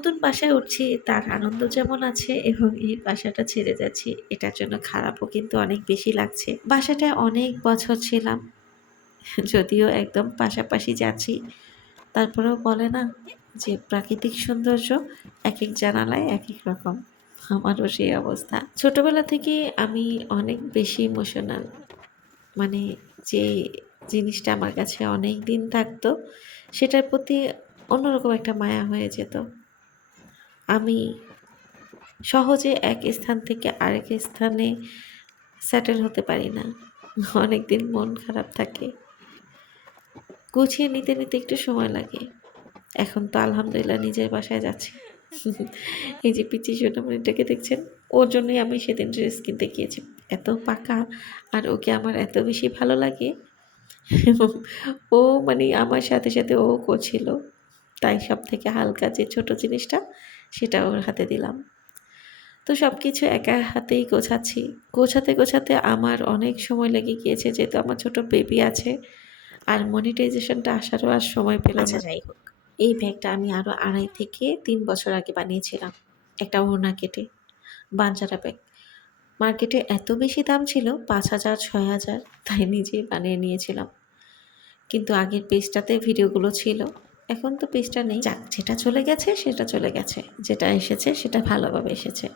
নতুন বাসায় উঠছি তার আনন্দ যেমন আছে এবং এই বাসাটা ছেড়ে যাচ্ছি এটার জন্য খারাপও কিন্তু অনেক বেশি লাগছে। বাসাটায় অনেক বছর ছিলাম, যদিও একদম পাশাপাশি যাচ্ছি, তারপরেও বলে না যে প্রাকৃতিক সৌন্দর্য একেক জানালায় একেক রকম। আমারও সেই অবস্থা। ছোটবেলা থেকেই আমি অনেক বেশি ইমোশনাল। মানে যে জিনিসটা আমার কাছে অনেক দিন থাকতো সেটার প্রতি অন্যরকম একটা মায়া হয়ে যেত। আমি সহজে এক স্থান থেকে আরেক স্থানে সেটেল হতে পারি না। অনেকদিন মন খারাপ থাকে। গুছিয়ে নিতে, নিতে একটু সময় লাগে। এখন তো আলহামদুলিল্লাহ নিজের বাসায় যাচ্ছি। এই যে পিচ্চি সোনামণিটাকে দেখছেন, ওর জন্যই আমি সেদিন ড্রেস কিনতে গিয়েছি। এত পাকা আর ওকে আমার এত বেশি ভালো লাগে এবং ও মানে আমার সাথে, সাথে ও করছিল। তাই সবথেকে হালকা যে ছোট জিনিসটা সেটা ওর হাতে দিলাম। তো সবকিছু একা হাতেই গোছাচ্ছি। গোছাতে, গোছাতে আমার অনেক সময় লেগে গিয়েছে যেহেতু আমার ছোট বেবি আছে। আর মনিটাইজেশনটা আসারও আর সময় পেলাম না। আচ্ছা যাই হোক। এই ব্যাগটা আমি আরও ২.৫ থেকে ৩ বছর আগে বানিয়েছিলাম। একটা ওড়না কেটে। বাঞ্জারা ব্যাগ। মার্কেটে এত বেশি দাম ছিল ৫,০০০, ৬,০০০ তাই নিজেই বানিয়ে নিয়েছিলাম। কিন্তু আগের পেজটাতে ভিডিওগুলো ছিল। এখন তো পেজটা নেই। যাক যেটা চলে গেছে সেটা চলে গেছে। যেটা এসেছে সেটা ভালোভাবে এসেছে।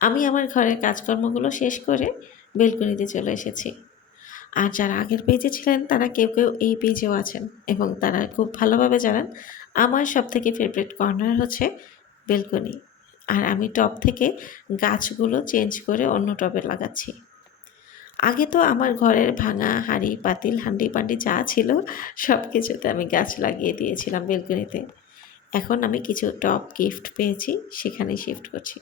আমি আমার ঘরের কাজকর্মগুলো শেষ করে বেলকনিতে চলে এসেছি। আর যারা আগের পেজে ছিলেন তারা কেউ, কেউ এই পেজেও আছেন এবং তারা খুব ভালোভাবে জানেন আমার সবথেকে ফেভারিট কর্নার হচ্ছে বেলকনি। আর আমি টব থেকে গাছগুলো চেঞ্জ করে অন্য টবে লাগাচ্ছি। আগে তো আমার ঘরের ভাঙা হাঁড়ি পাতিল হান্ডি-পান্ডি যা ছিল সব কিছুতে আমি গাছ লাগিয়ে দিয়েছিলাম বেলকনিতে। এখন আমি কিছু টব গিফট পেয়েছি, সেখানেই শিফট করছি।